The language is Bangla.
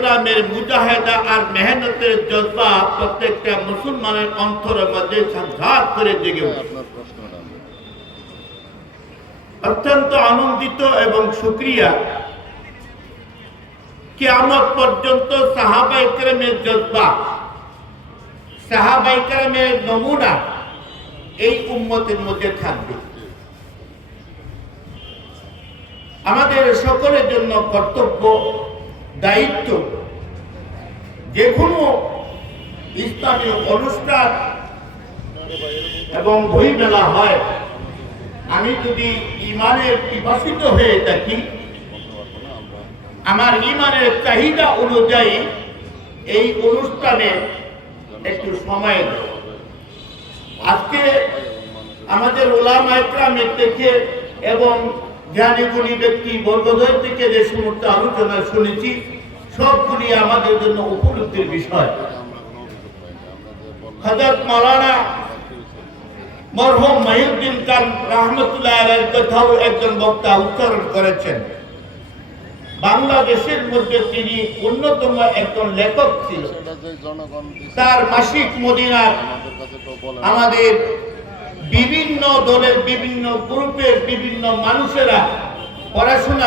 ইকরামের মুজাহিদা আর মেহনতের জজ্বা প্রত্যেকটা মুসলমানের অন্তরের মধ্যে সংঘাত করে জেগে উঠে। অত্যন্ত আনন্দিত এবং শুকরিয়া কিয়ামত পর্যন্ত সাহাবায়ে কেরামের জজ্বা, সাহাবায়ে কেরামের নমুনা এই উম্মতের মধ্যে থাকবে। আমাদের সকলের জন্য কর্তব্য, দায়িত্ব, যে কোনো ইসলামী অনুষ্ঠান এবং বই মেলা হয়, আমি যদি ইমানের বিভাষিত হয়ে থাকি, আমার ইমানের চাহিদা অনুযায়ী এই অনুষ্ঠানে একটু সময় দেব। আজকে আমাদের ওলামা ইকরামের থেকে এবং জ্ঞানী গুণী ব্যক্তি বর্গদ্বয় থেকে যে সমস্ত আলোচনা শুনেছি, সবগুলি আমাদের জন্য উপলব্ধির বিষয়। হযরত মাওলানা মরহুম মহিউদ্দিন খান রাহমাতুল্লাহ আলাইহির কথাও একজন বক্তা উচ্চারণ করেছেন। বাংলাদেশের মধ্যে তিনি অন্যতম একজন লেখক ছিল। তার মাসিক মদিনার আমাদের বিভিন্ন দলের, বিভিন্ন গ্রুপের, বিভিন্ন মানুষেরা পড়াশোনা